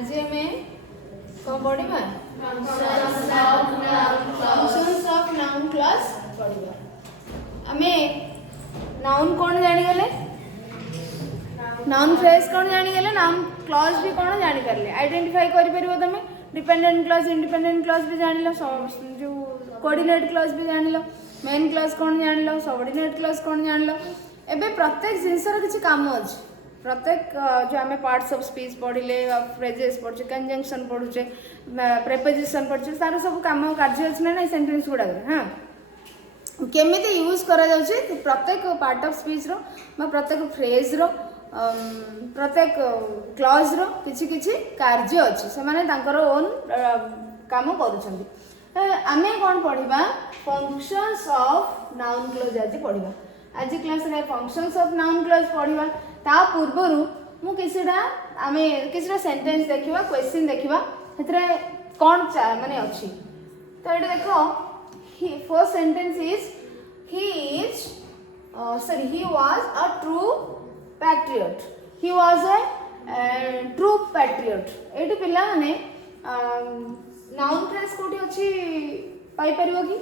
आज हमें कौन पढ़ा फंक्शंस ऑफ नाउन क्लॉज पढ़ा। आमे नाउन कौन जानीगले, नाउन फ्रेज कौन जानीगले, नाउन क्लॉज भी कौन जानी पारे, आइडेंटिफाई कर परिबो तमे। डिपेंडेंट क्लॉज इंडिपेंडेंट क्लॉज भी जान लो, जो कोऑर्डिनेट क्लॉज भी जान लो, मेन क्लॉज कौन जान लो, सबऑर्डिनेट क्लॉज कौन जान लो। एबे प्रत्येक जिनसर किछि काम अछि, प्रत्येक जो आम पार्ट्स ऑफ स्पीच पढ़िले, फ्रेजेस पढ़े, कंजंक्शन पढ़ुचे, प्रेपोजिशन पढ़े, तार सब काम कार्य अच्छे ना सेंटेंस गुड़ा। हाँ केमिति यूज करा जाउचे प्रत्येक पार्ट ऑफ स्पीच रो प्रत्येक फ्रेज रो प्रत्येक क्लॉज रो किछि किछि कार्य अछि, से माने तांकर ओन काम करूछंती। आमे कोन पढ़िबा फंक्शंस ऑफ नाउन क्लॉज आज पढ़िबा। आज क्लास रे फंक्शंस ऑफ नाउन क्लॉज पढ़िबा। ता पूर्वरु मु किछिडा आमे किछिडा सेंटेंस देखिबा, क्वेश्चन देखिबा, हेतरे कोन माने अछि। तो एटा देखो, first sentence is he was a true patriot. He was a true patriot. Eighty पिला माने नाउन फ्रेज कोठी अछि पाई परिबो की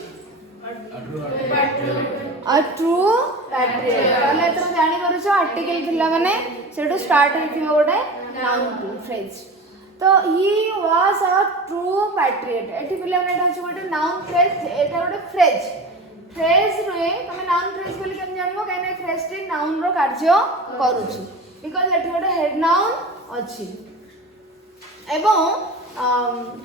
a true patriot। ताले एतरो जानि करूछो आर्टिकल थिला माने सेटू स्टार्ट हेथिबो गोटे नाउन फ्रेज। तो he was a true patriot। Eighty पिला माने एटा अछि गोटे नाउन फ्रेज, एटा गोटे फ्रेज। फ्रेज रे तमे नाउन फ्रेज बोली केम जानिबो, काने फ्रेज टी नाउन रो कार्य करूची, बिकॉज़ एटी गोटे हेड नाउन अछि एवं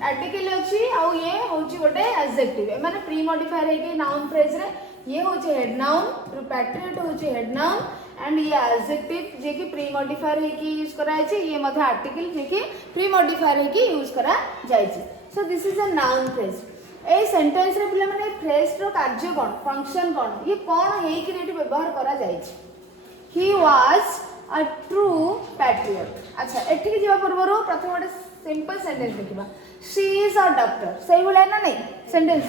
आर्टिकल अछि आ ये होची गोटे एडजेक्टिव। ए माने प्री मॉडिफायर है कि नाउन फ्रेज रे ये होची हेड नाउन, पैट्रियट होची हेड नाउन एंड ये एडजेक्टिव जे कि प्री मॉडिफायर है कि यूज करा जायछि, ये मध्ये आर्टिकल जे कि प्री मॉडिफायर है कि यूज करा जायछि। So this is a noun phrase. A sentence रे पिला माने फ्रेज रो कार्य कोन, फंक्शन कोन, ये कोन हे कि रेटी व्यवहार करा जायछि। He was a true patriot. अच्छा एठी कि जेबा पूर्वरो प्रथम गोटे सिंपल सेंटेंस देखिबा, शी इज अ डॉक्टर। सही बोला ना नहीं सेंटेंस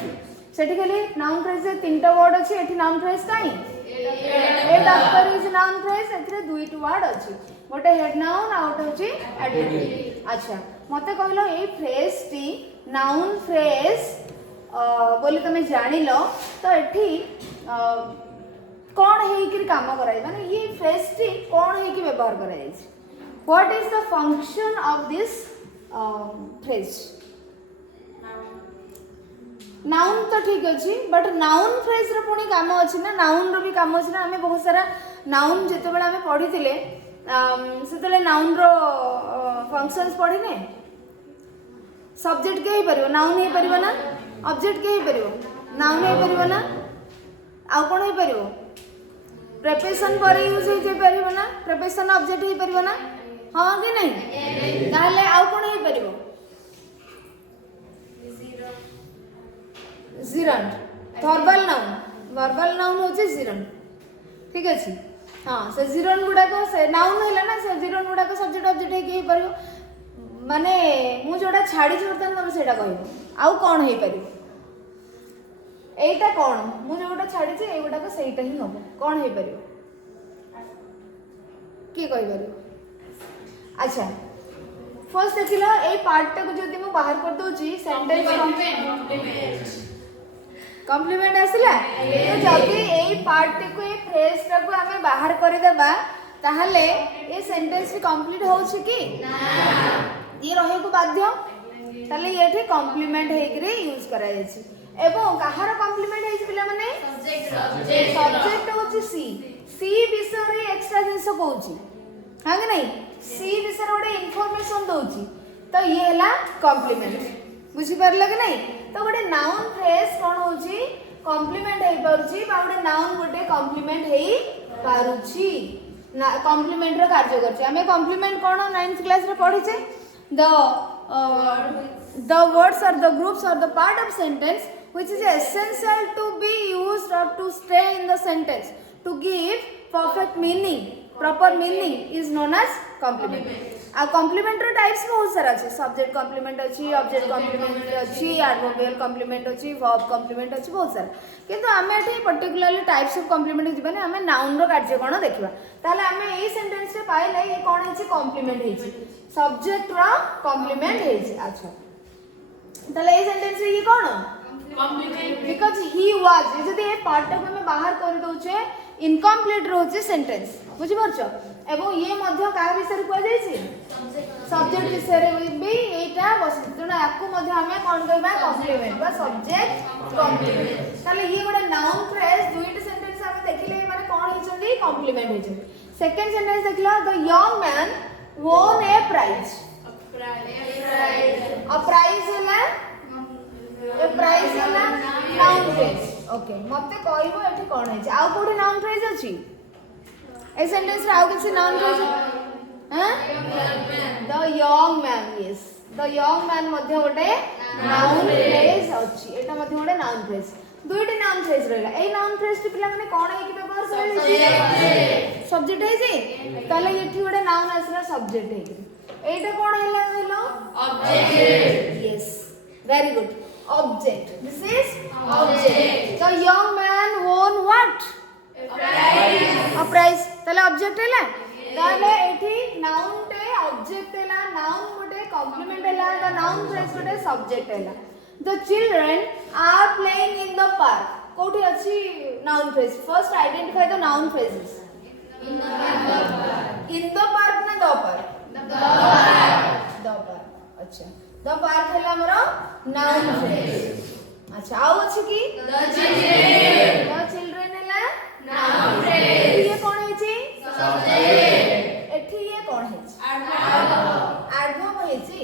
सेठी खाली नाउन फ्रेज रे तीनटा वर्ड अछि, एठी नाउन फ्रेज काई ए डॉक्टर इज नाउन फ्रेज, एथिरे दुईटा वर्ड अछि, गोटे हेड नाउन आ गोटे होची एडजेक्टिव। अच्छा मते कहलो ए फ्रेज टी नाउन फ्रेज बोली तमे जानि लो, तो एठी कौन है कि काम कराई, माने ये फ्रेज टी कौन है कि व्यवहार कराई। What is the function of this phrase. Noun तो ठीक अछि, बट नाउन फ्रेज रो पुनी काम अछि ना, नाउन रो भी काम अछि ना। हमें बहुत सारा नाउन जेते बेला हमें पढ़िथिले सेतेले नाउन रो फंक्शंस पढ़िने। सब्जेक्ट के ही परिबो, नाउन ही परिबो ना, ऑब्जेक्ट के ही परिबो, नाउन ही परिबो ना, आ कोन ही परिबो, प्रेपोजिशन पर यूज हे परिबो ना, प्रेपोजिशन ऑब्जेक्ट ही परिबो ना, हां कि नहीं, ताले आ कोन ही परिबो, जिरंड वर्बल नाउन होचे जिरंड। ठीक अछि। हां से जिरंड गुडा को से नाउन हैला ना, से जिरंड गुडा को सब्जेक्ट ऑब्जेक्ट हे कि परिबो, माने मु जोडा छाडी जोडतन तमे सेटा कहबो, आउ कोन हे परिबो, एटा कोन मु जोडा छाडी जे एगुडा को सेटा ही हबो, कोन हे परिबो की कहि परिबो। अच्छा फर्स्ट देखिलो ए पार्ट टा को जदी मु बाहर कर दोची सेंटेंस कॉम्प्लीमेंट आसिला, तो जदी ए पार्ट को ए फ्रेज टा को हमें बाहर कर देबा ताहले ए सेंटेंस भी कंप्लीट होछि कि ना, ये रहे को बाध्य, ताले ये ठी कॉम्प्लीमेंट हे कि यूज करा जायछि। एवं कहार कॉम्प्लीमेंट हे पिला माने सब्जेक्ट होछि सी विषय रे एक्स्ट्रा जिंस कहउछि, हां कि नहीं, सी विषय रे गोटे इंफॉर्मेशन दउछि, तो ये हला कॉम्प्लीमेंट। बुझी परला कि नहीं। तो गोटे नाउन फ्रेज कोन होछि कॉम्प्लीमेंट हे परुछि, बा गोटे नाउन गोटे कॉम्प्लीमेंट हे परुछि, ना कॉम्प्लीमेंट रो कार्य करछि। हमें कॉम्प्लीमेंट कोन 9th क्लास रे पढिछे, the words or the groups or the part of sentence which is essential to be used or to stay in the sentence to give perfect meaning, proper meaning is known as complement। आ complement रो types बहुत सारा अछि, subject complement अछि, object complement अछि, adverbial complement अछि, verb complement अछि, बहुत सारा। किंतु आमे एठी पर्टिकुलरली टाइप्स ऑफ कॉम्प्लीमेंट जिबाने, आमे नाउन रो कार्य कोन देखिबा। ताले आमे ए सेंटेंस रे पाइले ये कौन है कॉम्प्लीमेंट है सब्जेक्ट रा कॉम्प्लीमेंट है अच्छा तले ए सेंटेंस रे ये कौन कॉम्प्लीमेंट बिकॉज़ ही वाज जदी ए पार्ट को हमें बाहर कर दोछे इनकम्प्लीट रोचे सेंटेंस बुझी परछो एवं ये मध्य का विषय को जाय छी सब्जेक्ट विषय रे भी एटा वस्तु ना याकू मध्य हमें कोन कहबा कॉम्प्लीमेंट बा सब्जेक्ट कॉम्प्लीमेंट तले ये गोटे नाउन फ्रेज दुईटा सेंटेंस हम देखिले माने कोन हिचंदी कॉम्प्लीमेंट हिचंदी सेकंड सेंटेंस देखला the young man won a prize a prize है नाउन फ्रेज ओके मते कहबो एठी कोन है आ कोठी नाउन फ्रेज अछि ए सेंटेंस रे आउ किसी नाउन फ्रेज हैं the young man yes the young man मध्ये गोटे नाउन फ्रेज अछि एटा मध्ये गोटे नाउन फ्रेज दुईटी नाउन फ्रेज रहला ए नाउन फ्रेज टी पिला माने कोन है कि व्यवहार करे सब्जेक्ट है जे ताले एठी गोटे नाउन आसला सब्जेक्ट है कि एटा कोन हैला hello object yes very good object this is object the young man won what a prize tale object hela tale ethi noun te object hela noun gote complement hela the noun phrase gote subject hela the children are playing in the park koti achi noun phrase first identify the noun phrases in the park na the park acha the park hela हमरो noun phrase अच्छा आउ अछि की the children हला noun phrase ये कोन है छी subject एठी ये कोन है एडवर्ब है छी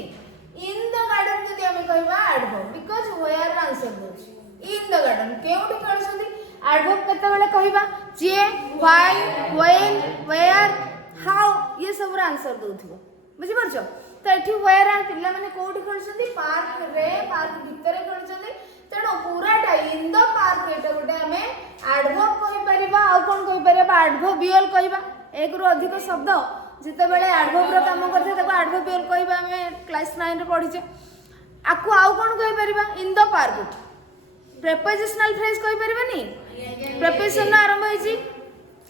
in the garden जदि हम कहबा एडवर्ब बिकॉज़ where आंसर दोछि in the garden केउठी करछंदी एडवर्ब कते बेले कहबा जे why when where how ये सब आंसर दोथिबो बुझि परछो तो एठी वेयर आ पिल्ला माने कोठी खेलछंदी पार्क भितरे खेलछंदी तेनो पूराटा इन द पार्क एटा गोटे हमें एडवर्ब कहि परिबा आ कोन कहि परिबा एडवर्बियल कहिबा एक रु अधिक शब्द जिते बेले एडवर्ब रो काम करथे ताको एडवर्बियल कहिबा हमें क्लास 9 रे पढिचे आकु आउ कोन कहि परिबा in the park prepositional phrase कहि परिबा नी प्रीपोजिशन आरंभ होईची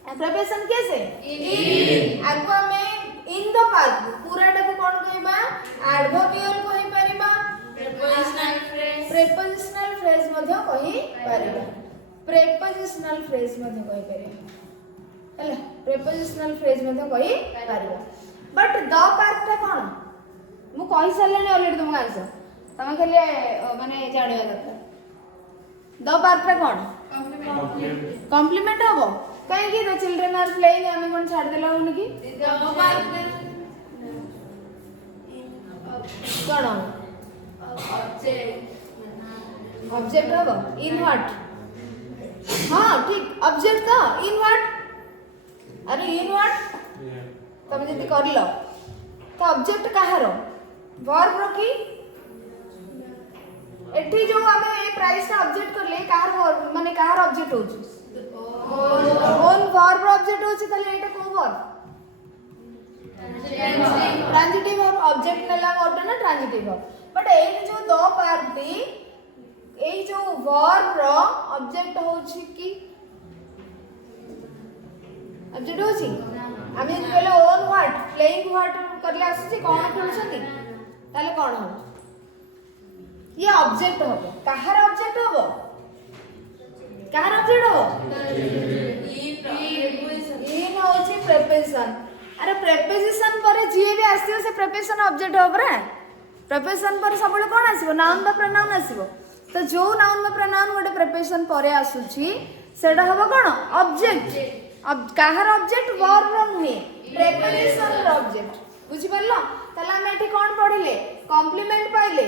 प्रीपोजिशन कैसे इन आकु हमें in the park पूराटा को कोन कहबा एडवर्बियल कहि परिबा प्रीपोजिशनल फ्रेज मध्ये कहि परिबा प्रीपोजिशनल फ्रेज मध्ये कहि परिबा हला प्रीपोजिशनल फ्रेज मध्ये कहि परिबा बट द पार्क ता कोन मु कहि सारलेनी ऑलरेडी तुम आंसर तमे खाली माने जानिया दरकार द पार्क ता कोन कॉम्प्लीमेंट हबो कहीं की द चिल्ड्रन आर प्लेइंग हमें कोन छाड़ देला होनी की कोन ऑब्जेक्ट हबो इन व्हाट हां ठीक ऑब्जेक्ट का इन व्हाट अरे इन व्हाट तब जति करलो तो ऑब्जेक्ट काहारो वर्ब रो की एठी जो हमें ए प्राइस का ऑब्जेक्ट करले काहार वर्ब माने काहार ऑब्जेक्ट होची ओन वर्ब ऑब्जेक्ट होची तले एटा को वर्ब ट्रांजिटिव वर्ब ऑब्जेक्ट नेला वर्ब ना ट्रांजिटिव वर्ब बट ए जो दो पार्टी ए जो वर्ब रो ऑब्जेक्ट होची की ऑब्जेक्ट होची आमे कहले ओन व्हाट प्लेइंग व्हाट करले आसी कोन खेलछथि ताले कोन हो ये ऑब्जेक्ट हो काहार ऑब्जेक्ट हो काहार ऑब्जेक्ट हो इन होची प्रीपोजिशन अरे प्रीपोजिशन पर जे भी आसीयो से प्रीपोजिशन ऑब्जेक्ट हो बरा प्रीपोजिशन पर सबले कोन आसीबो नाउन बा प्रोनाउन आसीबो तो जो नाउन बा प्रोनाउन गोटे प्रीपोजिशन परे आसुची सेडा हबो कोन ऑब्जेक्ट अब काहार ऑब्जेक्ट वर्ब रो नुहे प्रीपोजिशन रो ऑब्जेक्ट बुझि परलो तला हम एठी कोन पढिले कॉम्प्लीमेंट पाइले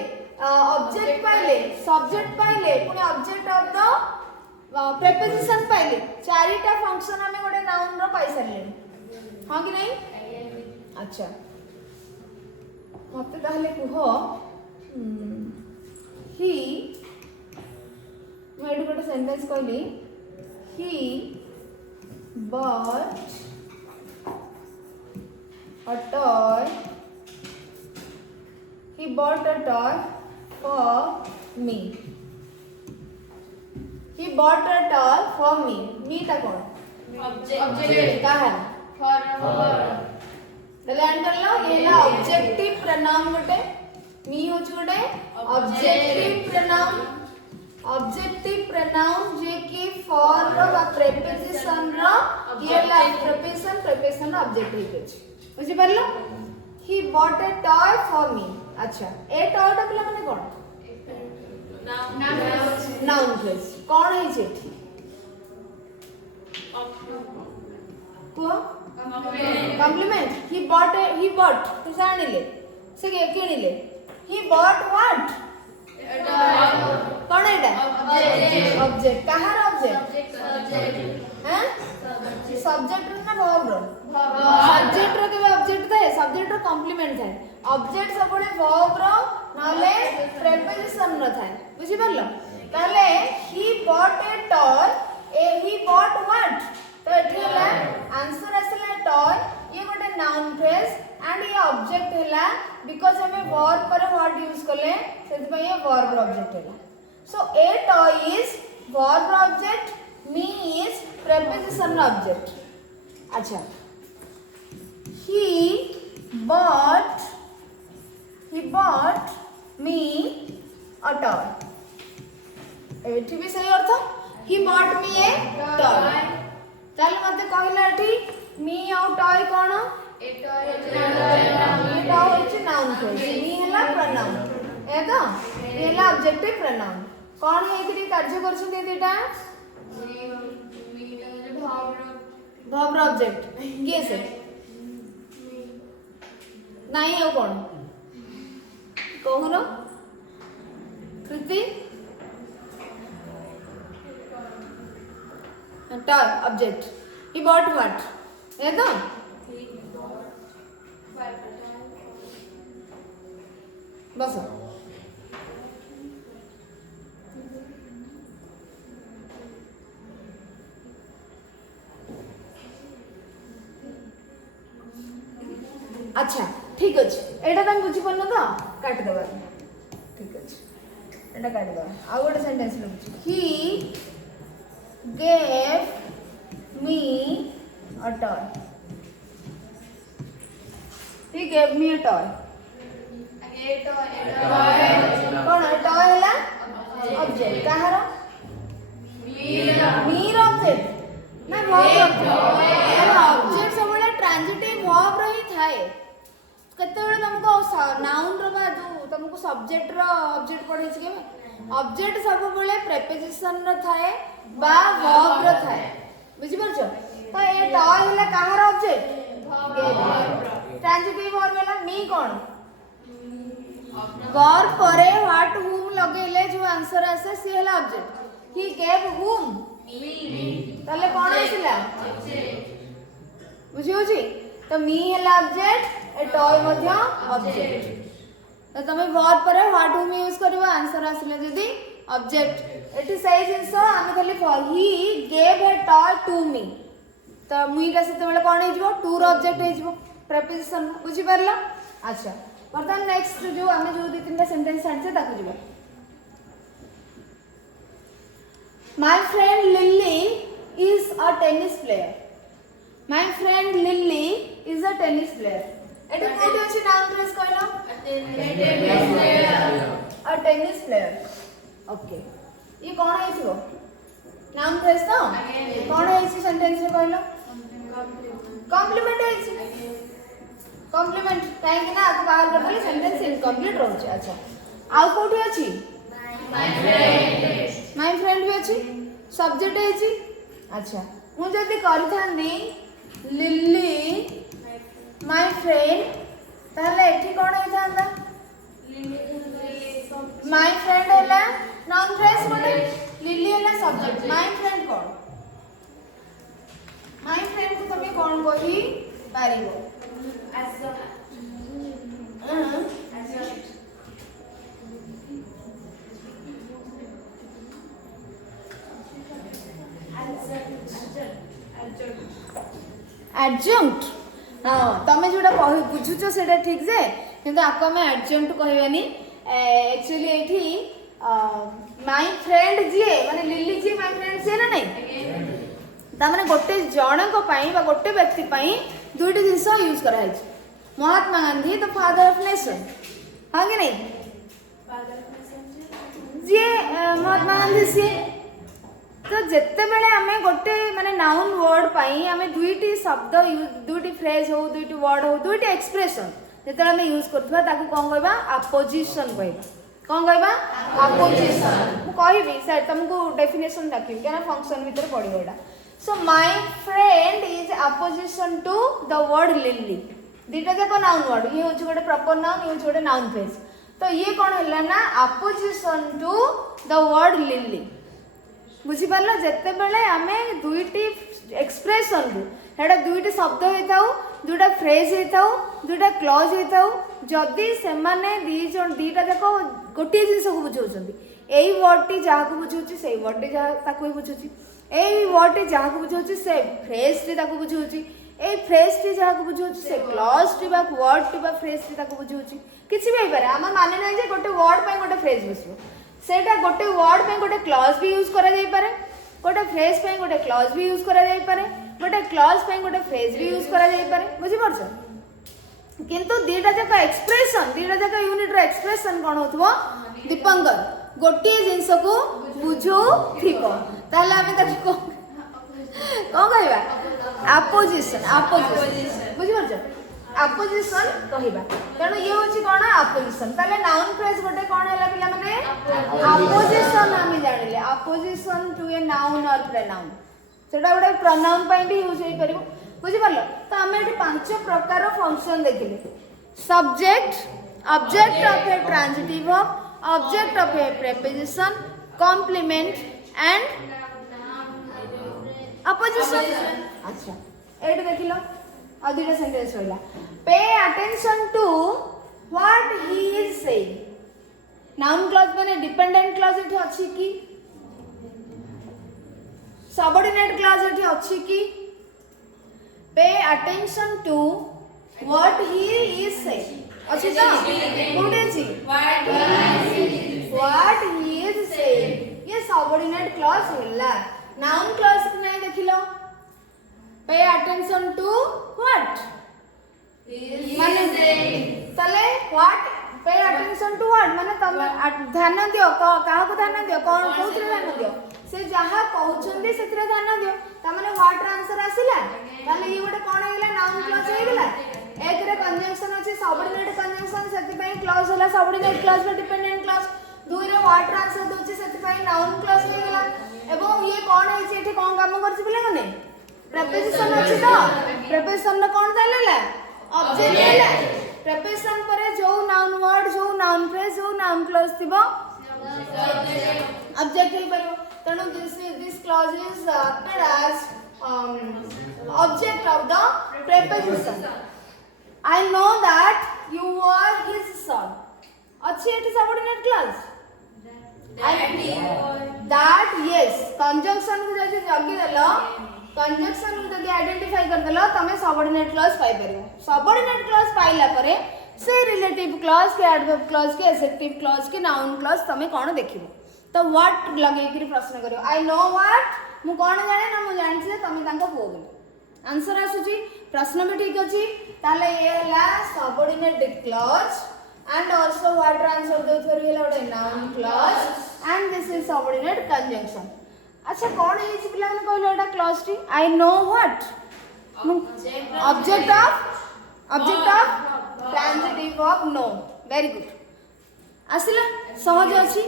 ऑब्जेक्ट पाइले सब्जेक्ट पाइले पुनी ऑब्जेक्ट ऑफ द प्रीपोजिशन पाइले चारिटा फंक्शन हमें गोटे नाउन रो पाइ सरले हां कि नहीं अच्छा मते ताहले कुहो ही मैं एडी गोटे सेंटेंस कहली ही bought a toy he bought a toy for me he bought a toy for me me ta kon object का है pronoun गोटे मी होच गोटे ऑब्जेक्टिव pronoun जे कि फॉर रो बा प्रीपोजिशन रो ये ला प्रीपोजिशन ऑब्जेक्ट हे अछि बुझि परलो he bought a toy for me अच्छा ए टॉय टा पिला माने कोन नाउन फ्रेज कोन हे छै को कॉम्प्लीमेंट ही बॉट तो जानिले से किनिले ही बॉट व्हाट कौन है ऑब्जेक्ट कहार ऑब्जेक्ट हैं सब्जेक्ट ना वर्ब रो सब्जेक्ट रो के ऑब्जेक्ट था सब्जेक्ट रो कॉम्प्लीमेंट था ऑब्जेक्ट सबले वर्ब रो नाले प्रीपोजिशन रो था बुझि परलो ताले ही bought a toy he bought what तो एठी होला आंसर आसला टॉय ये गोटे नाउन फ्रेज एंड ये ऑब्जेक्ट हैला बिकॉज़ हमें वर्ब पर व्हाट यूज करले सेति पय ये वर्ब ऑब्जेक्ट हैला सो ए toy is verb object me is preposition object अच्छा he bought me a toy एठी भी सही अर्थ he bought me a toy चल मते कहला एठी मी आउ टॉय कोन ए टॉय होची नाउन फ्रेज मी हला प्रोनाउन ए तो ये हला ऑब्जेक्टिव प्रोनाउन कोन हेतरी कार्य करछु दे देटा वर्ब ऑब्जेक्ट गेस है नहीं हो कौन कहून कृति toy object he bought what है तो बस अच्छा ठीक अछि एटा तम बुझि पन्न तो काट देबा ठीक अछि एटा काट देबा आ गोटे सेंटेंस लिखु ही gave me a toy he gave me a toy कौन टॉय हैला ऑब्जेक्ट कहार मीर ऑब्जेक्ट ना वर्ब ऑब्जेक्ट सब बडा ट्रांजिटिव वर्ब रही थाए कते बेले तुमको नाउन रो बा जो तुमको सब्जेक्ट रो ऑब्जेक्ट पढै छी के ऑब्जेक्ट सब बेले प्रीपोजिशन रो थाए बा वर्ब रो थाए बुझि परछो तो ए टॉय हैला कहार ऑब्जेक्ट ट्रांजिटिव वर्ब हैला मी कोन वर्ब परे व्हाट हुम लगेले जो आंसर आसे सी हैला ऑब्जेक्ट ही गेव हुम मी तले कोन आसिला बुझियो छी तो मी हैला object A toy Madhya object तो तमे वर्ब परे व्हाट हुम यूज करबो आंसर आसिला जदी ऑब्जेक्ट एटी सही जिंस आमे खाली for he gave a toy to me तो मी का सेते बेले कोन हे जिवो टू रो ऑब्जेक्ट हे जिवो प्रीपोजिशन बुझि परला अच्छा वर्तमान नेक्स्ट जो आमे जो दि तीनटा सेंटेंस आनसे ताकु जिवो my friend lily is a tennis player my friend lily is a tennis player एटा कोठी अछि नाउन फ्रेज कहलो अ टेनिस प्लेयर ओके ये कौन है इसको नाउन फ्रेज तो कौन है इस सेंटेंस में कहलो कॉम्प्लीमेंट है कॉम्प्लीमेंट काहे कि ना आप बाहर कर देले सेंटेंस इनकम्प्लीट रहउ छै अच्छा आउ कोठी अछि माय फ्रेंड भी अछि सब्जेक्ट है छी अच्छा मु जदी करथांदी लिली माय फ्रेंड ताले एठी कोन हे थांदा माय फ्रेंड हैला नाउन फ्रेज बोले लिली हैला subject my friend cone my friend को तमे कोन कहि पारिबो एडजंक्ट हां तमे जोडा बुझुचो सेटा ठीक जे किंतु आको में एडजंक्ट कहबेनी एक्चुअली एठी माय फ्रेंड जे माने लिली जे माय फ्रेंड से ना नहीं ता माने गोटे जण को पई बा गोटे व्यक्ति पई दुईटी जिंस यूज करा है Mahatma Gandhi the father of nation, हाँ कि नहीं? जी महात्मा गांधी सी। तो जिते बेले आमे गोटे माने नाउन वर्ड पाई आमे दुईटी शब्द दुईटी फ्रेज हो दुईटी वर्ड हो दुईटी एक्सप्रेशन जिते आमे यूज करथबा ताकू कोन कहबा अपोजिशन कहबा। कोन कहबा अपोजिशन। मु कहबी सर तुमको डेफिनेशन डाकिबी केना फंक्शन भीतर पड़िबो एटा। So my friend is apposition to the word lily. दीटा जाक नाउन वर्ड, ये होची गोटे प्रॉपर नाउन, ये होची गोटे नाउन फ्रेज। तो ये कौन है ना apposition to the word lily. बुझी पारला जत्ते बेले आमे दुईटी एक्सप्रेशन को हेडा दुईटी शब्द हेताउ दुईटा फ्रेज हेताउ दुईटा क्लॉज हेताउ जदी से माने दीटा जाक गोटे जिंस को बुझाउछंती एई वर्ड टी जहा को बुझाउची सेई वर्ड टी जहा ताको बुझाउची एई वर्ड टी जहा को बुझाउची से फ्रेज टी ताको बुझाउची ए फ्रेज टी जहा को बुझाउची से क्लॉज टी बा वर्ड टी बा फ्रेज टी ताको बुझाउची किछि भी पारे। आम माने ना जे गोटे वर्ड पे गोटे फ्रेज बसबो सेटा गोटे वर्ड पे गोटे क्लॉज भी यूज करा जाई पारे, गोटे फ्रेज पे गोटे क्लॉज भी यूज करा जाई पारे, गोटे क्लॉज पे गोटे फ्रेज भी यूज करा जाई पारे। बुझी परछ? किंतु दीटा जाक एक्सप्रेशन दीटा जाक यूनिट रो एक्सप्रेशन कोन होतबो दीपंकर गोटे जिंस को बुझो थिबो ताले आमे ताको कोन कहबा अपोजिशन। अपोजिशन बुझी परछ? अपोजिशन कहबा तेणु ये होची कोन अपोजिशन। ताले नाउन फ्रेज गोटे कोन हैला पिला माने अपोजिशन आमे जानिले अपोजिशन टू ए नाउन और प्रोनाउन सेटा गोटे प्रोनाउन पई भी यूज होई परिबो। बुझी परलो? तो आमे एटी पांच प्रकार फंक्शन देखिले subject object of a transitive verb object of a preposition complement and apposition. अच्छा एटी देखिलो आ दुटा सेंटेंस होइला pay attention to what he is saying. Noun clause माने डिपेंडेंट क्लॉज एठी अछि की सबऑर्डिनेट क्लॉज एठी अछि की pay attention to what he is saying अछि तो कोडे छी व्हाट ही इज सेइंग ये सबऑर्डिनेट क्लॉज होला। नाउन क्लॉज नै देखिलो पे अटेंशन टू व्हाट माने तले व्हाट पे अटेंशन टू व्हाट माने तुम ध्यान दियो काहा को ध्यान दियो कोन कोथरे ध्यान दियो से जहा कहउछंदी सेतरे ध्यान दियो ता माने व्हाट र आंसर आसिला ताले ये गोटे कोन हेला नाउन क्लॉज हे गेला। एक रे कंजंक्शन अछि सबऑर्डिनेट कंजंक्शन सेति पई क्लॉज होला सबऑर्डिनेट क्लॉज में डिपेंडेंट क्लॉज दुई रे व्हाट र आंसर दोछि सेति पई नाउन क्लॉज हे गेला। एवं ये कोन हे छै एठी कोन काम करछि पिले माने प्रीपोजिशन अछि तो प्रीपोजिशन न कोन तालेला ऑब्जेक्ट हेला। प्रीपोजिशन परे जो नाउन वर्ड जो नाउन फ्रेज जो नाउन क्लॉज थिबो ऑब्जेक्ट हे परबो तनो this clause is acted as object of the preposition। I know that you are his son अच्छी eighty subordinate clause that yes conjunction को जैसे जगी देलो कंजंक्शन को जदी आइडेंटिफाई कर देलो तमे सबऑर्डिनेट क्लॉज पाई परिबो। सबऑर्डिनेट क्लॉज पाइला परे से रिलेटिव क्लॉज के एडवर्ब क्लॉज के एडजेक्टिव क्लॉज के नाउन क्लॉज तमे कोन देखिबो। तो व्हाट लगे कि प्रश्न करियो आई नो व्हाट मु कोन जाने ना मु जानि छे तमे तांको बोल आंसर आसुची प्रश्न भी ठीक अछि ताले ये ला subordinate clause and also what answer दे थोरी हेला ओटे noun clause and this is subordinate conjunction। अच्छा कौन है इस पिला ने कहलो एटा क्लॉज टी I know what object of transitive of know. Very good आसिला सहज अछि।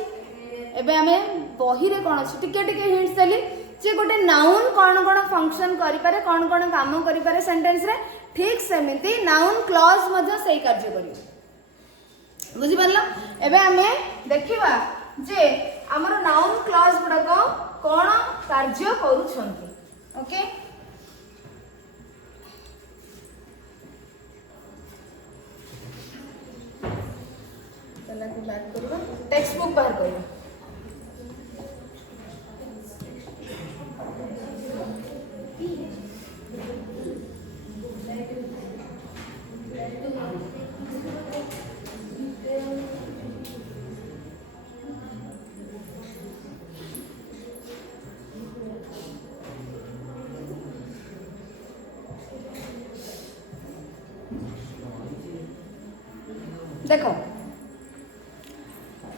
एबे हमें बही रे कोन अछि टिके टिके हिंट्स देली जे गोटे नाउन कोन कोन फंक्शन करि पारे कोन कोन काम करि पारे सेंटेंस रे ठीक सेमिति नाउन क्लॉज मध्ये सही कार्य करियो। बुझी पारला? एबे हमें देखिबा जे हमर नाउन क्लॉज गुडा को कोन कार्य करूछंती। ओके चला को बैक करबा टेक्स्ट बुक बाहर करबा देखो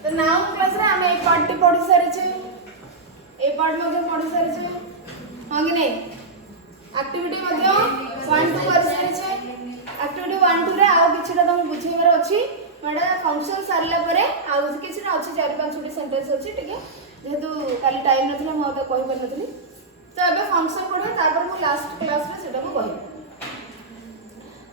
तो नाउन क्लास रे हमें एक पार्ट पढ़ी सारी छे ए पार्ट में पढ़ी सारी छे हां कि नहीं एक्टिविटी मध्ये 1 2 कर सारी छे एक्टिविटी 1 2 रे आउ किछटा तुम बुझेबार अछि मैडा फंक्शन सारला परे आउ किछटा अछि 4 5 छोटी सेंटेंस अछि ठीक है जेहेतु काली टाइम नथला म तो कहि पर नथली तो एबे फंक्शन पढ़े तापर मु लास्ट क्लास रे सेटा को कहि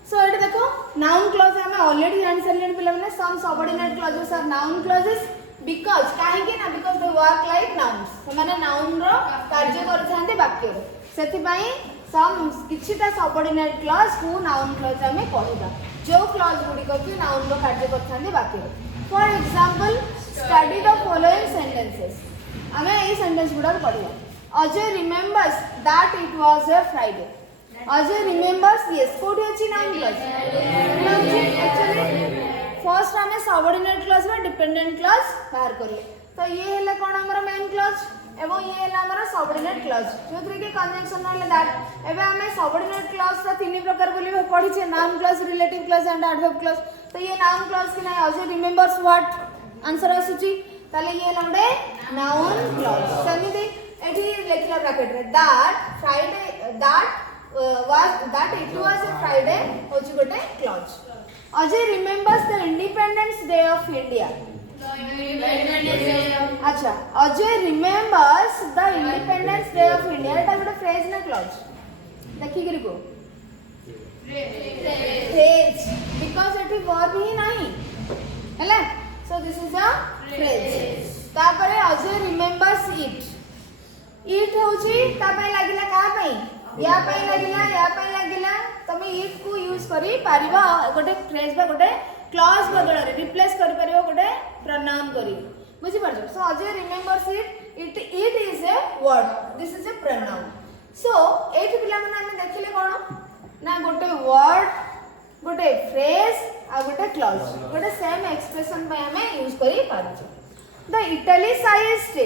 सो एट देखो नाउन क्लॉज हमें ऑलरेडी जान सारले पिला माने some subordinate clauses are noun clauses because काहे कि ना because they work like nouns माने नाउन रो कार्य करथांते वाक्य रे सेति पई सम किछिटा सबऑर्डिनेट क्लॉज को नाउन क्लॉज हमें कहिबा जो क्लॉज गुडी को कि नाउन रो कार्य करथांते वाक्य रे for example study the following sentences हमें ए सेंटेंस गुडा पढिया Ajay remembers that it was a Friday Ajay remembers यस कोठी अछि नाउन क्लॉज एक्चुअली फर्स्ट हमें सबऑर्डिनेट क्लॉज में डिपेंडेंट क्लॉज बाहर करले तो ये हेले कोन हमर मेन क्लॉज एवं ये हेला हमर सबऑर्डिनेट क्लॉज जोथरे के कंजंक्शन होले दैट एबे हमें सबऑर्डिनेट क्लॉज रा तीन प्रकार बोली पढी छे noun clause relative clause and adverb clause तो ये नाउन क्लॉज कि नहीं अजय रिमेंबर्स व्हाट आंसर आसुची ताले ये हेला हमरे नाउन क्लॉज समिति एठी लेखला ब्रैकेट रे that Friday that that it was a Friday होची गोटे clause Ajay remembers the independence day of India अच्छा Ajay remembers the independence day of India एटा गोटे फ्रेज ना क्लॉज देखि करी को फ्रेज बिकॉज़ एटी वर्ब ही नाही हैला so this is a phrase तापरे अजय रिमेंबर्स इट होची तापे लागिला का पई या पई लागिला तमे इट को यूज करी पारिबा गोटे फ्रेज बा गोटे क्लॉज बदल रे रिप्लेस करि परिबो गोटे प्रोनाउन करी बुझि परछो so Ajay remembers it is a word this is a pronoun so एठी पिला माने हम देखिले कोन ना गोटे वर्ड गोटे फ्रेज आ गोटे क्लॉज गोटे सेम एक्सप्रेशन पे हमें यूज करी परछो the italicised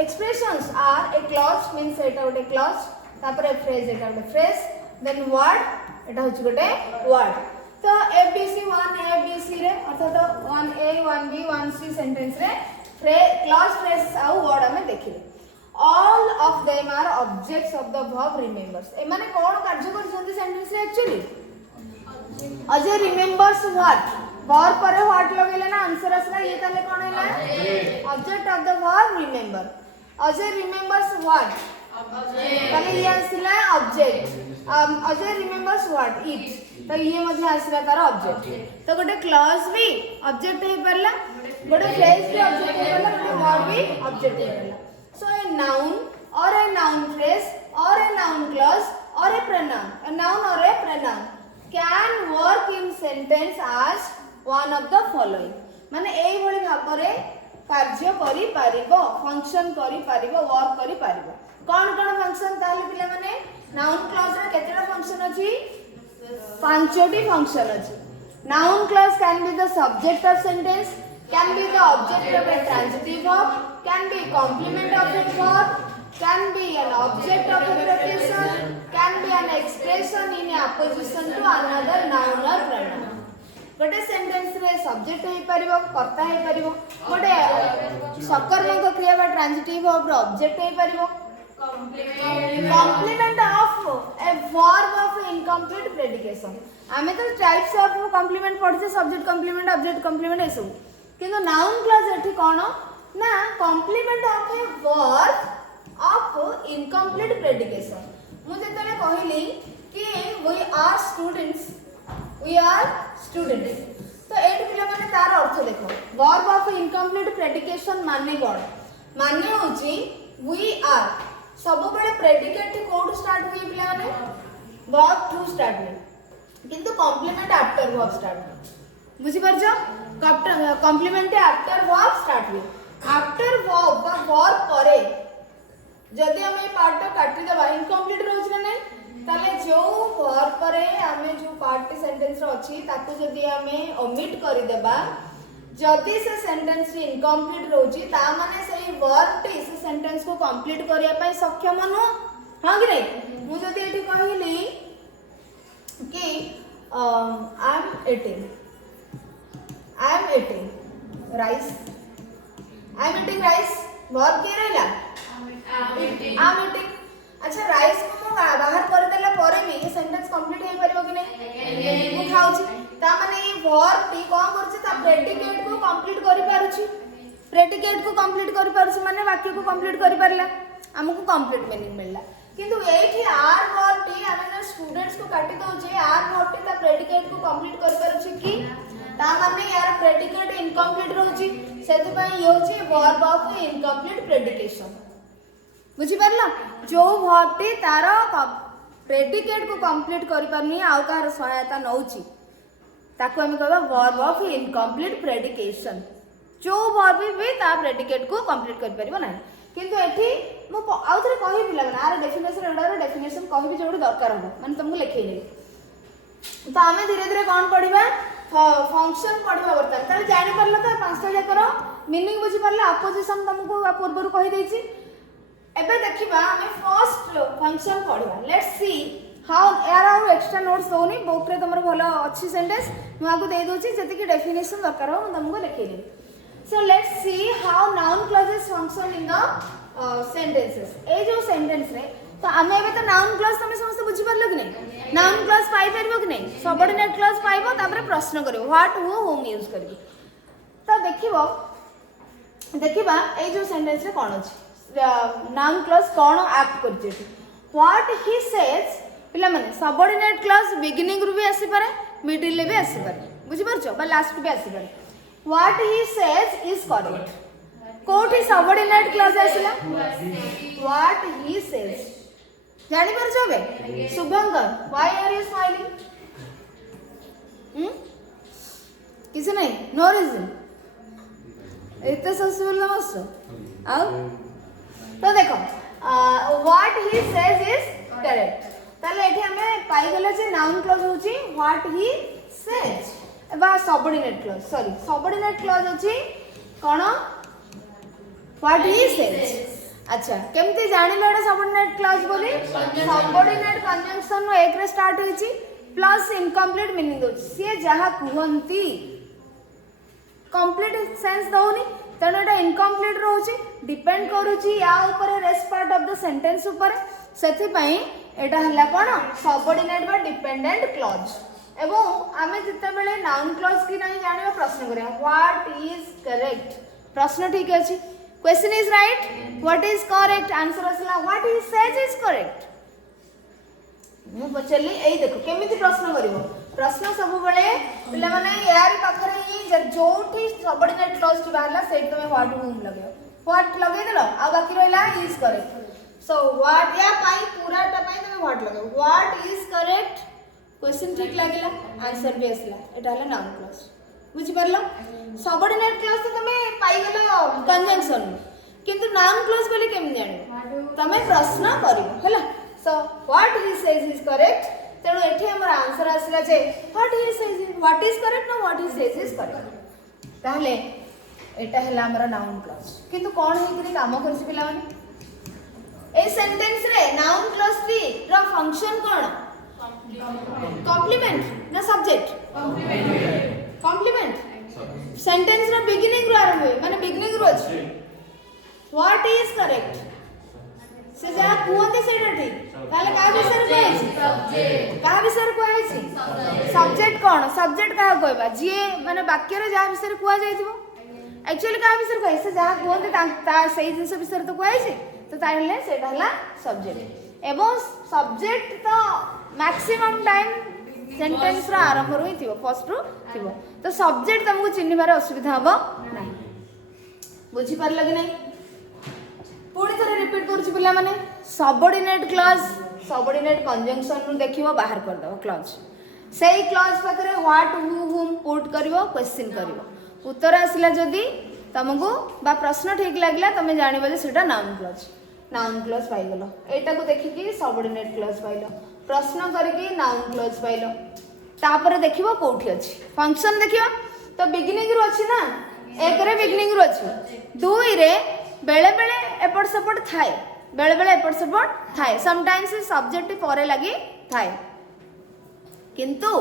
expressions are a clause means eta gote clause tapare phrase eta gote phrase then word eta hochi gote word तो abc 1 abc रे अर्थात 1a 1b 1c सेंटेंस रे clause phrase आ word हमें देखिले all of them are objects of the verb remembers ए माने कोन कार्य करछन्ती sentence रे actually Ajay remembers what verb पर व्हाट लगेले ना आंसर असला ये ताले कोन हैला object of the verb remember Ajay remembers what ताले ये असला object Ajay remembers what it तो ये मध्ये असला तार ऑब्जेक्ट तो गोटे क्लॉज भी ऑब्जेक्ट हे परला गोटे फ्रेज भी ऑब्जेक्ट हे परला गोटे वर्ब भी object hey Parla so a noun और ए नाउन फ्रेज और ए नाउन क्लॉज और ए pronoun a noun or a pronoun can work in sentence as one of the following माने एई भली भाबरे कार्य करि पारिबो फंक्शन करि पारिबो वर्क करि पारिबो कोन कोन फंक्शन ताले पिला माने नाउन क्लॉज रे केतेटा फंक्शन अछि पांचोटी फंक्शन अछि noun clause can be the subject of sentence can be the object of a transitive verb can be complement of a verb can be an object of a preposition can be an expression in opposition to another noun or pronoun गोटे sentence रे subject हे परिबो कर्ता हे परिबो गोटे सकर्मक क्रिया बा ट्रांजिटिव वर्ब रो ऑब्जेक्ट हे परिबो complement of a verb of incomplete predication आमे तो टाइप्स ऑफ कॉम्प्लीमेंट पढ़छे सब्जेक्ट कॉम्प्लीमेंट ऑब्जेक्ट कॉम्प्लीमेंट एसो किंतु नाउन क्लॉज एठी कोन ना complement of a verb of incomplete predication मु जेतले कहली कि वी आर स्टूडेंट्स तो एट पिला माने तार अर्थ देखो वर्ब ऑफ इनकम्प्लीट प्रेडिकेशन माने कोन माने होची वी आर सब बळे प्रेडिकेट कोड स्टार्ट हुई पिला माने वर्ब टू स्टार्ट हुई किंतु कॉम्प्लीमेंट आफ्टर वर्ब स्टार्ट बुझी परछो कॉम्प्लीमेंट आफ्टर वर्ब स्टार्ट हुई आफ्टर वर्ब बा वर्ब परे जदि हम ए पार्ट काटी देबा इनकम्प्लीट रहउछ ना नहीं ताले जो वर्ब परे हमें जो पार्ट सेंटेंस रो अछि ताकू जदि हमें ओमिट करि देबा जदि से सेंटेंस रे इनकम्प्लीट रहउछि ता माने सेही वर्ब टी से सेंटेंस को कंप्लीट करिया पई सक्षम न हां कि नहीं मु जदि एठी कहिली कि I am 18 eating rice. I am eating rice. verb के रहला I am eating. अच्छा राइस को बाहर कर देला परे भी ये सेंटेंस कंप्लीट हे परिबो कि नहीं मु खाउची ता माने ये वर्ब टी कोन करछि ता प्रेडिकेट को कंप्लीट करि पारुछि प्रेडिकेट को कंप्लीट करि पारुछि माने वाक्य को कंप्लीट करि परला हमको कंप्लीट मीनिंग मिलला किंतु एठी आर वर्ब टी हम स्टूडेंट्स को काटी दउछे आर वर्ब टी ता प्रेडिकेट को कंप्लीट करि पारुछि कि ता माने यार प्रेडिकेट इनकम्प्लीट रहउछि सेति पई ये होछि वर्ब ऑफ इनकम्प्लीट प्रेडिकेशन बुझी परला जो वर्ब टी तार प्रेडिकेट को कंप्लीट करि परनी आउ कार सहायता नउछि ताको हम कहबा वर्ब ऑफ इनकम्प्लीट प्रेडिकेशन जो वर्ब भी ता प्रेडिकेट को कंप्लीट करि परिबो नै किंतु एठी मु आउ थरे कहि पिला माने आर डेफिनेशन एडार डेफिनेशन कहबी जोडी दरकार हो माने तुमको लिखै नै तो हमें धीरे धीरे कोन पढिबा फंक्शन पढिबा बर्तन ताले जानि परला त पांचटा जाकर मीनिंग बुझी परला अपोजिशन तुमको पूर्वरु कहि दैछि एबे देखिबा हमें फर्स्ट फंक्शन पढिबा लेट्स सी हाउ यार आउ एक्स्ट्रा नोट्स दोनी बुक रे तमर भलो अच्छी सेंटेंस मु आगु दे दोछि जति कि डेफिनेशन दरकार हो तुमको लिखै दे so let's see how noun clauses function in the sentences ए जो सेंटेंस रे तो हमें एबे तो नाउन क्लॉज तमे समस्त बुझी परलो कि नहीं नाउन क्लॉज पाई परबो कि नहीं सबऑर्डिनेट क्लॉज पाइबो तापर प्रश्न करिवो व्हाट हु होम यूज करबो तो देखिबा ए जो सेंटेंस रे कोन अछि नाउन क्लॉज कौन एक्ट करछे व्हाट ही सेज पिला माने सबऑर्डिनेट क्लॉज बिगिनिंग रु भी आसी पारे मिडिल ले भी आसी पारे बुझी परछो बा लास्ट भी आसी पारे what he says is correct कोठी सबऑर्डिनेट क्लॉज आसीला व्हाट ही सेज जानि परछो बे Shubhankar why are you smiling किसी नहीं नो रीजन इतना सस्पेंस मस्त आओ तो देखो what he says is correct ताले एठी हमें पाई गेला जे नाउन क्लॉज होची व्हाट ही सेज बा subordinate clause sorry subordinate clause होची कोन व्हाट ही सेज अच्छा केमती जानिलो एटा सबऑर्डिनेट क्लॉज बोली सबऑर्डिनेट कंजंक्शन नो एक रे स्टार्ट होईची प्लस इनकम्प्लीट मीनिंग दोची से जहा कुहंती कंप्लीट सेंस दउनी तेणु एटा इनकम्प्लीट रोची डिपेंड करूची या ऊपर rest part of the sentence ऊपर सेथि पई एटा हला कोन सबऑर्डिनेट बा डिपेंडेंट क्लॉज एवं आमे जिते बेले नाउन क्लॉज की नहीं जानिबा प्रश्न करिया व्हाट इज करेक्ट प्रश्न ठीक अछि question is right what is correct answer असला what he says is correct मु पचली एई देखो केमिति प्रश्न करिवो प्रश्न सब बेले पिले माने यार पाखरे ही जोठी सबऑर्डिनेट क्लॉज की बाहरला सेट तमे व्हाट होम लगेयो व्हाट लगे देलो आ बाकी रहला इज करेक्ट सो व्हाट या पाई पूरा टा पाई तमे व्हाट लगेयो व्हाट इज करेक्ट क्वेश्चन ठीक लागिला आंसर भी आसला एटा हला नाउन क्लॉज बुझी परलो सबऑर्डिनेट क्लॉज तो तमे पाई गेलो कंजंक्शन किंतु नाउन क्लॉज बोले केम जानिबो तमे प्रश्न करिवो हला so what he says is correct तेणु एठी हमर आंसर आसला जे what he says what is correct no what he says is correct ताहले एटा हला हमर नाउन क्लॉज किंतु कोन हेकरी काम करछि पिला माने ए सेंटेंस रे नाउन क्लॉज टी रो फंक्शन कोन कॉम्प्लीमेंट ना सब्जेक्ट कॉम्प्लीमेंट सेंटेंस रो बिगिनिंग रो आरंभ होय माने बिगिनिंग रो अछि व्हाट इज करेक्ट से जा कुहते सेटा ठीक ताले का विषय कोइ सब्जेक्ट का विषय कोइ छि सब्जेक्ट कोन सब्जेक्ट का कहबा जे माने वाक्य रे जा विषय कुआ जाइथिबो एक्चुअली का विषय कोइ से जा कुहते ता सही जिंस विषय तो कोइ छि तो ताले सेटा हला सब्जेक्ट एवं सब्जेक्ट तो मैक्सिमम टाइम सेंटेंस रा आरंभ होई थिबो फर्स्ट रो थिबो तो सब्जेक्ट तुमको चिन्हिबार असुविधा हबो नाही बुझी परला कि नहीं पूरी थरे रिपीट करछि पिला माने सबऑर्डिनेट क्लॉज सबऑर्डिनेट कंजंक्शन नु देखिबो बाहर कर दबो क्लॉज सेही क्लॉज पाखरे व्हाट हु हुम पुट करिवो क्वेश्चन करिवो उत्तर आसिला जदी तुमको बा प्रश्न ठीक लागला तमे जानिबो जे सेटा नाउन क्लॉज पाई गेलो एटा को देखि कि सबऑर्डिनेट क्लॉज पाइलो प्रश्न करके नाउन क्लॉज पाइलो तापर देखिबो कोठी अछि फंक्शन देखिबो तो बिगिनिंग रो अछि ना एक रे बिगिनिंग रो अछि दुई रे बेले बेले एपट सपट थाए बेले बेले एपट सपट थाए समटाइम्स सब्जेक्ट परे लगी थाए किंतु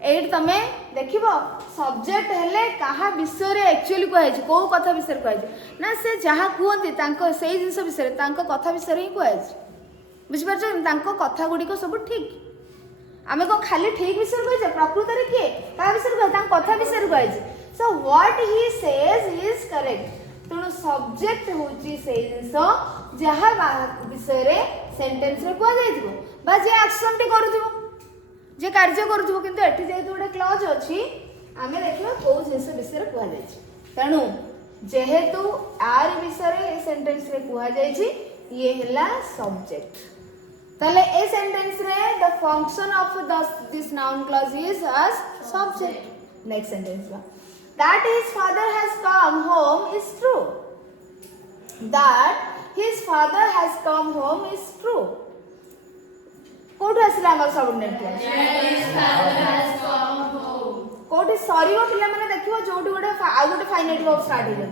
एट तमे देखिबो सब्जेक्ट हेले कहा विषय रे एक्चुअली कहै छै को कथा विषय रे कहै छै ना से जहा कहंती तांको सेही जिंस विषय रे तांको कथा विषय रे ही कहै छै बुझि परछ तांको कथा गुडी को सब ठीक आमे को खाली ठीक विषय कहै छै प्रकृति रे के का विषय कहै तांको कथा विषय रे कहै छै सो what he says is correct तेणु सब्जेक्ट होची सेही जिंस जहा विषय रे सेंटेंस रे कहै जाइथिबो बा जे एक्शन टी करूथिबो जे कार्य करूथिबो किंतु एठी जेहेतु गोटे क्लॉज अछि आमे देखिबा को जिंस विषय रे कहै जाय छै तेणु जेहेतु आर विषय रे सेंटेंस रे कहै जाय छै ये हला सब्जेक्ट ताले ए सेंटेंस रे the function of this noun clause is as subject next sentence that his father has come home is true that his father has come home is true कोठे आसिला हमर subordinate clause his father has come home कोठे सरीबो पिला माने देखिबो जोठी गोटे आ गोटे finite verb start हो जाय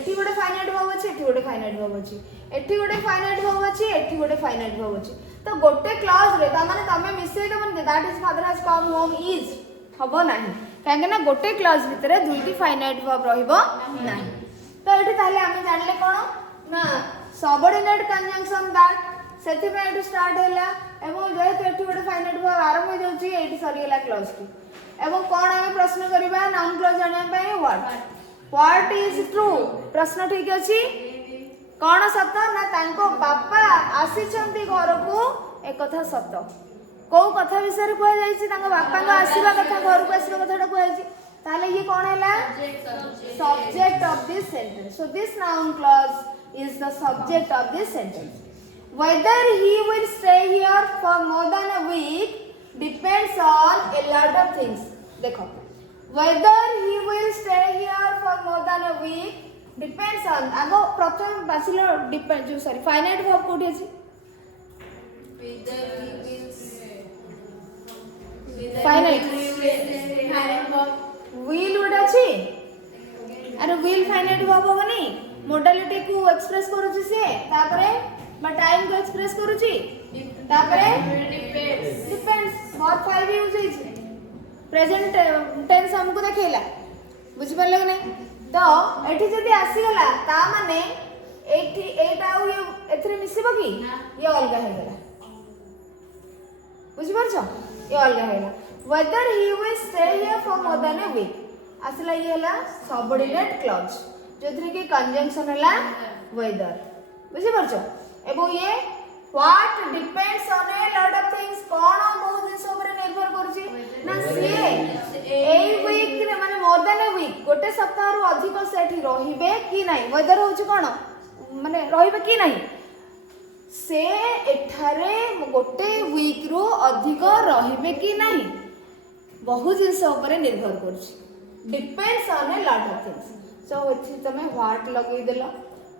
एठी गोटे फाइनाइट वर्ब अछि एठी गोटे फाइनाइट वर्ब अछि एठी गोटे फाइनाइट वर्ब अछि एठी गोटे फाइनाइट वर्ब अछि तो गोटे क्लॉज रे ता माने तमे मिसै दबन that his father has come home is हबो नाही काहे ना गोटे क्लॉज भितरे दुईटी फाइनाइट वर्ब रहिबो नाही तो एठी ताले आमे जानले कोन ना सबऑर्डिनेट कंजंक्शन दैट सेति में एठी स्टार्ट हैला एवं जेहेतु एठी गोटे फाइनाइट वर्ब आरंभ हो जाउची एठी सरी गेला क्लॉज की एवं कोन आमे प्रश्न करबा नाउन क्लॉज जानिया पय व्हाट इज ट्रू प्रश्न ठीक अछि कोन सत्य ना तांको बापा आसी छंती घर को एक कथा सत्य को कथा विषय रे कहै जाय छी तांको बापा का आसीबा कथा घर को आसीबा कथाटा कहै छी ताले ये कोन हैला subject of this sentence so this noun clause is the subject of this sentence whether he will stay here for more than a week depends on a lot of things देखो whether he will stay here for more than a week depends on आगो प्रथम Basilio depend जो sorry finite verb कोठी अछि whether he will finite will उड अछि अरे will finite verb होबनी modality को एक्सप्रेस करूची से तापरे बा टाइम को एक्सप्रेस करूची तापरे डिपेंड्स वर्ब 5 यूज होई छै प्रेजेंट टेंस हमको देखेला बुझि परले कि नहीं तो एठी जदी आसी गला ता माने एठी एटा ये एथरे मिसिबो की ये अलगा हे गला बुझि परछो ये अलगा हे गला whether he will stay here for more than a week आसला ये हला सबऑर्डिनेट क्लॉज जोथरे के कंजंक्शन हला whether बुझि परछो एबो ये what depends on a lot of things कोन बहुत जिंस ऊपर निर्भर करछि ना से ए वीक रे माने मोर देन ए वीक गोटे सप्ताह रु अधिक सेठी रहिबे कि नाही वेदर होछि कोन माने रहिबे कि नाही से एठारे गोटे वीक रु अधिक रहिबे कि नाही बहुत जिंस ऊपर निर्भर करछि depends on a lot of things so एथि तमे व्हाट लगै देलो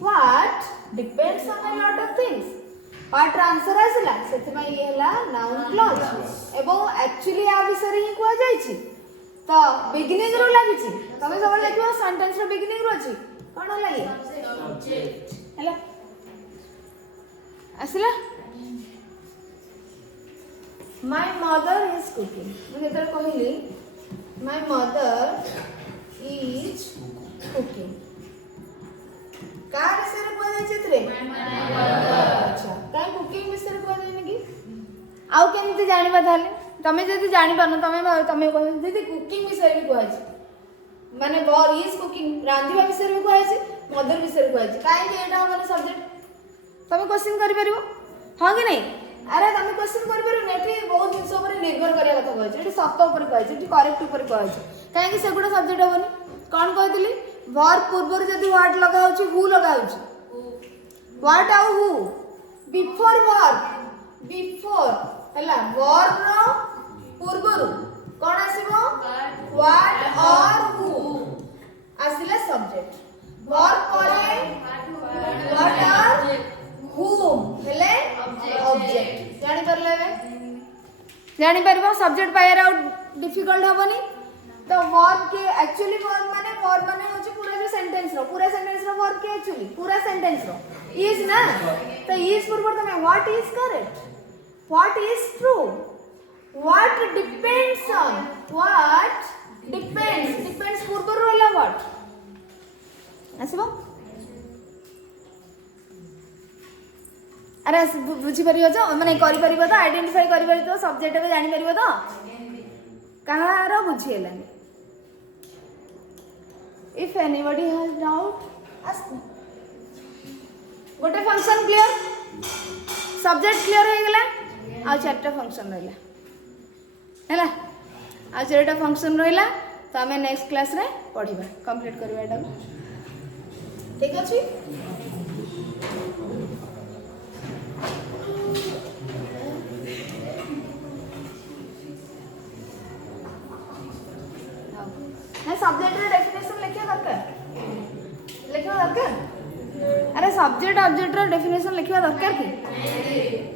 what depends on a lot of things part answer आसला सेति में ये हला नाउन क्लॉज एवं एक्चुअली आ विषय ही कोआ जाय छी तो बिगिनिंग रो लागि छी तमे सब लिखियो सेंटेंस रो बिगिनिंग रो छी कोन हला ये सब्जेक्ट हला आसला माय मदर इज कुकिंग मुझे तर कहली माय मदर इज कुकिंग का विषय रे कोआ जाय छी तरे अच्छा काई कुकिंग विषय कोआ जाय नकी आउ केमती जानिबा थाले तमे जदी जानि पानो तमे कह जदी कुकिंग विषय भी कोआ छी माने वर इज कुकिंग रांधिबा विषय भी कोआ छी मदर विषय कोआ छी काई जे एटा माने सब्जेक्ट तमे क्वेश्चन करि परिबो हां कि नहीं अरे तमे क्वेश्चन करि परिबो नेठी बहुत जिंस ऊपर निर्भर करिया कथा कोआ छी एठी सत्य ऊपर कोआ छी एठी करेक्ट ऊपर कोआ छी काई कि सेगुडा सब्जेक्ट होबनी कोन कहतली वर्ब पूर्वर जदी व्हाट लगा होची हु लगा होची व्हाट आउ हु बिफोर वर्ब बिफोर हला वर्ब रो पूर्वरु कोन आसीबो व्हाट और हु आसीला सब्जेक्ट वर्ब परे व्हाट और whom हेले ऑब्जेक्ट जानि परले जानि परबो सब्जेक्ट पायर आउट डिफिकल्ट हबनी तो वर्ब के एक्चुअली वर्ब माने होची पूरा जो सेंटेंस रो वर्ब के एक्चुअली पूरा सेंटेंस रो इज ना तो इज पूर्व तमे what is correct what is true What depends on? What depends? Depends पूर्व रहिला what? आसीबो अरे बुझी परिबो तो माने करि परिबो तो आइडेंटिफाई करि परिबो तो सब्जेक्ट भी जानि परिबो तो कहारो बुझी हेलानी if anybody has doubt ask me गोटे फंक्शन क्लियर सब्जेक्ट क्लियर हो गला आ चारटा फंक्शन रहला हैला आ चारटा फंक्शन रहला तो हमें नेक्स्ट क्लास रे पढिबा कंप्लीट करबा एटा ठीक अछि ना सब्जेक्ट रे डेफिनेशन लिखिया दरकार अरे सब्जेक्ट ऑब्जेक्ट रे डेफिनेशन लिखिया दरकार की